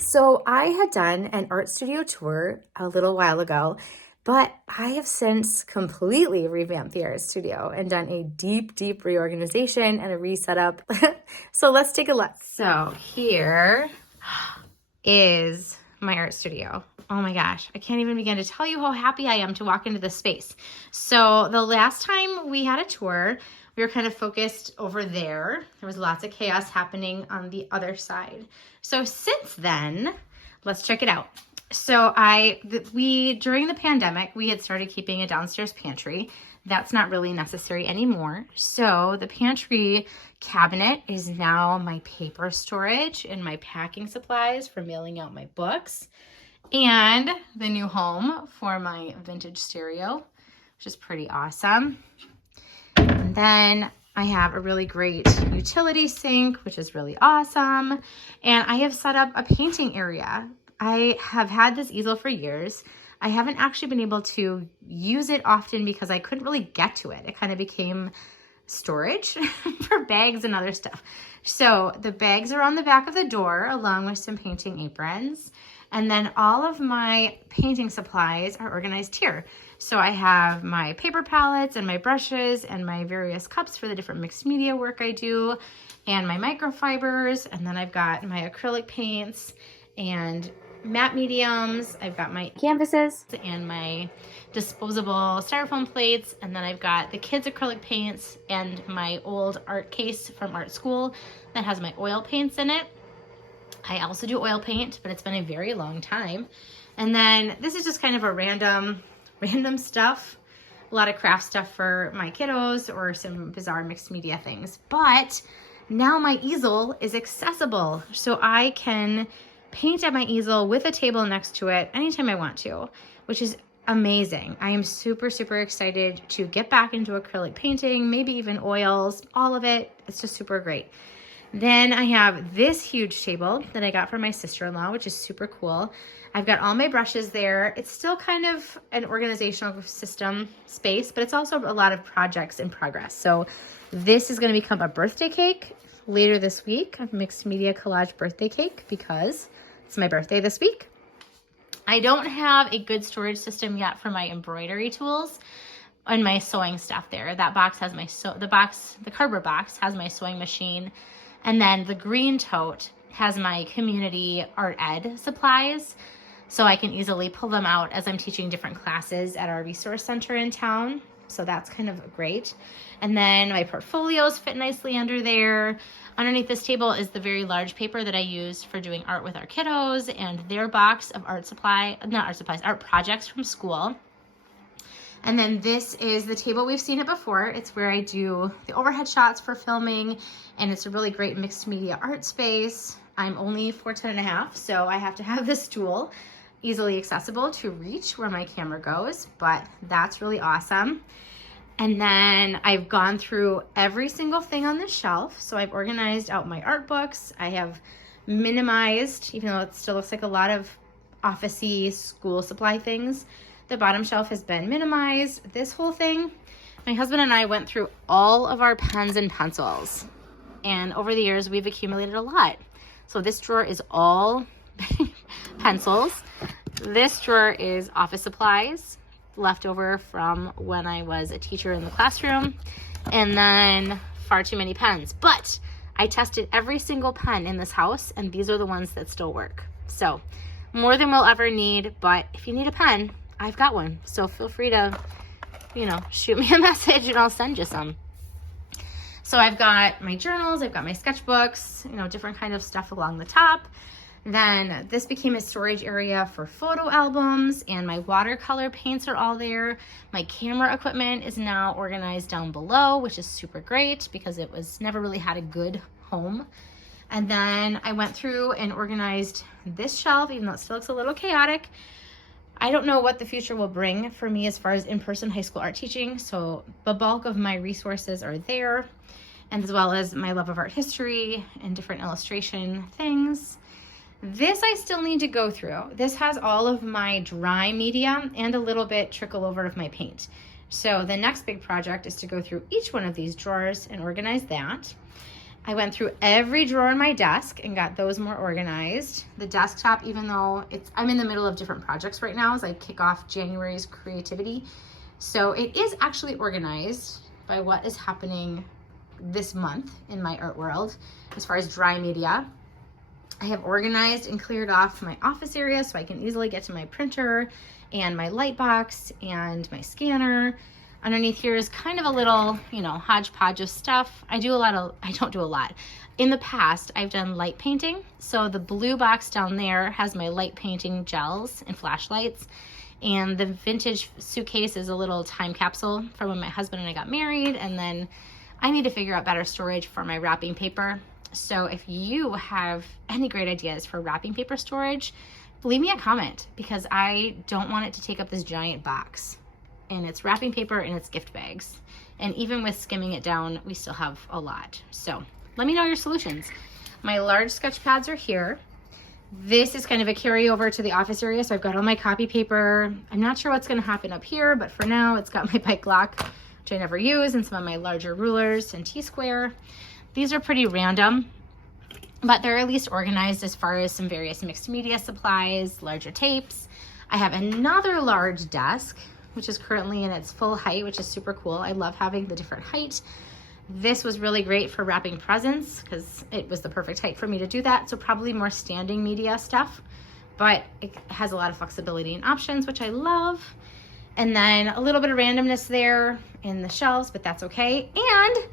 So I had done an art studio tour a little while ago, but I have since completely revamped the art studio and done a deep reorganization and a reset up. So let's take a look. So here is my art studio. Oh my gosh, I can't even begin to tell you how happy I am to walk into this space. So the last time we had a tour, we were kind of focused over there. There was lots of chaos happening on the other side. So since then, let's check it out. So during the pandemic, we had started keeping a downstairs pantry. That's not really necessary anymore. So the pantry cabinet is now my paper storage and my packing supplies for mailing out my books, and the new home for my vintage stereo, which is pretty awesome. And then I have a really great utility sink, which is really awesome. And I have set up a painting area. I have had this easel for years. I haven't actually been able to use it often because I couldn't really get to it. It kind of became storage for bags and other stuff. So the bags are on the back of the door along with some painting aprons. And then all of my painting supplies are organized here. So I have my paper palettes and my brushes and my various cups for the different mixed media work I do, and my microfibers. And then I've got my acrylic paints and matte mediums. I've got my canvases and my disposable styrofoam plates. And then I've got the kids' acrylic paints and my old art case from art school that has my oil paints in it. I also do oil paint, but it's been a very long time. And then this is just kind of a random stuff, a lot of craft stuff for my kiddos or some bizarre mixed media things. But now my easel is accessible, so I can paint at my easel with a table next to it anytime I want to, which is amazing. I am super excited to get back into acrylic painting, maybe even oils, all of it. It's just super great. Then I have this huge table that I got from my sister-in-law, which is super cool. I've got all my brushes there. It's still kind of an organizational system space, but it's also a lot of projects in progress. So this is going to become a birthday cake later this week, a mixed media collage birthday cake, because it's my birthday this week. I don't have a good storage system yet for my embroidery tools and my sewing stuff there. That box has the cardboard box has my sewing machine. And then the green tote has my community art ed supplies, so I can easily pull them out as I'm teaching different classes at our resource center in town. So that's kind of great. And then my portfolios fit nicely under there. Underneath this table is the very large paper that I use for doing art with our kiddos and their box of art projects from school. And then this is the table, we've seen it before. It's where I do the overhead shots for filming, and it's a really great mixed media art space. I'm only 4'10½", so I have to have this stool easily accessible to reach where my camera goes, but that's really awesome. And then I've gone through every single thing on this shelf. So I've organized out my art books. I have minimized, even though it still looks like a lot of office-y school supply things, the bottom shelf has been minimized. This whole thing, my husband and I went through all of our pens and pencils, and over the years we've accumulated a lot. So this drawer is all pencils. This drawer is office supplies left over from when I was a teacher in the classroom, and then far too many pens. But I tested every single pen in this house, and these are the ones that still work. So more than we'll ever need, but if you need a pen, I've got one. So feel free to, shoot me a message and I'll send you some. So I've got my journals, I've got my sketchbooks, different kind of stuff along the top. Then this became a storage area for photo albums, and my watercolor paints are all there. My camera equipment is now organized down below, which is super great because it was never really had a good home. And then I went through and organized this shelf, even though it still looks a little chaotic. I don't know what the future will bring for me as far as in-person high school art teaching, so the bulk of my resources are there, and as well as my love of art history and different illustration things. This I still need to go through. This has all of my dry media and a little bit trickle over of my paint. So the next big project is to go through each one of these drawers and organize that. I went through every drawer in my desk and got those more organized. The desktop, even though I'm in the middle of different projects right now as I kick off January's creativity. So it is actually organized by what is happening this month in my art world as far as dry media. I have organized and cleared off my office area so I can easily get to my printer and my light box and my scanner. Underneath here is kind of a little, hodgepodge of stuff. I don't do a lot. In the past, I've done light painting. So the blue box down there has my light painting gels and flashlights. And the vintage suitcase is a little time capsule from when my husband and I got married. And then I need to figure out better storage for my wrapping paper. So if you have any great ideas for wrapping paper storage, leave me a comment because I don't want it to take up this giant box. And it's wrapping paper and it's gift bags. And even with skimming it down, we still have a lot. So let me know your solutions. My large sketch pads are here. This is kind of a carryover to the office area. So I've got all my copy paper. I'm not sure what's gonna happen up here, but for now it's got my bike lock, which I never use, and some of my larger rulers and T-square. These are pretty random, but they're at least organized as far as some various mixed media supplies, larger tapes. I have another large desk, which is currently in its full height, which is super cool. I love having the different height. This was really great for wrapping presents because it was the perfect height for me to do that. So probably more standing media stuff, but it has a lot of flexibility and options, which I love. And then a little bit of randomness there in the shelves, but that's okay. And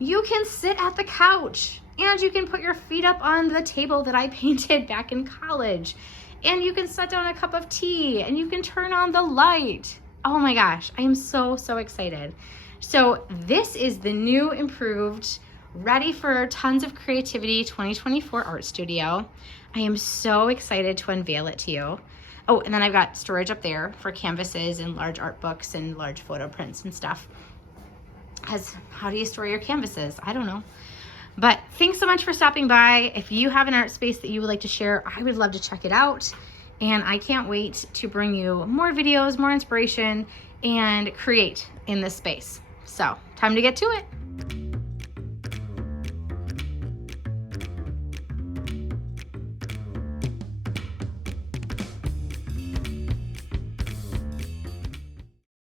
you can sit at the couch and you can put your feet up on the table that I painted back in college. And you can set down a cup of tea and you can turn on the light. Oh my gosh, I am so, so excited. So this is the new, improved, ready for tons of creativity 2024 art studio. I am so excited to unveil it to you. Oh, and then I've got storage up there for canvases and large art books and large photo prints and stuff. How do you store your canvases? I don't know. But thanks so much for stopping by. If you have an art space that you would like to share, I would love to check it out. And I can't wait to bring you more videos, more inspiration, and create in this space. So, time to get to it.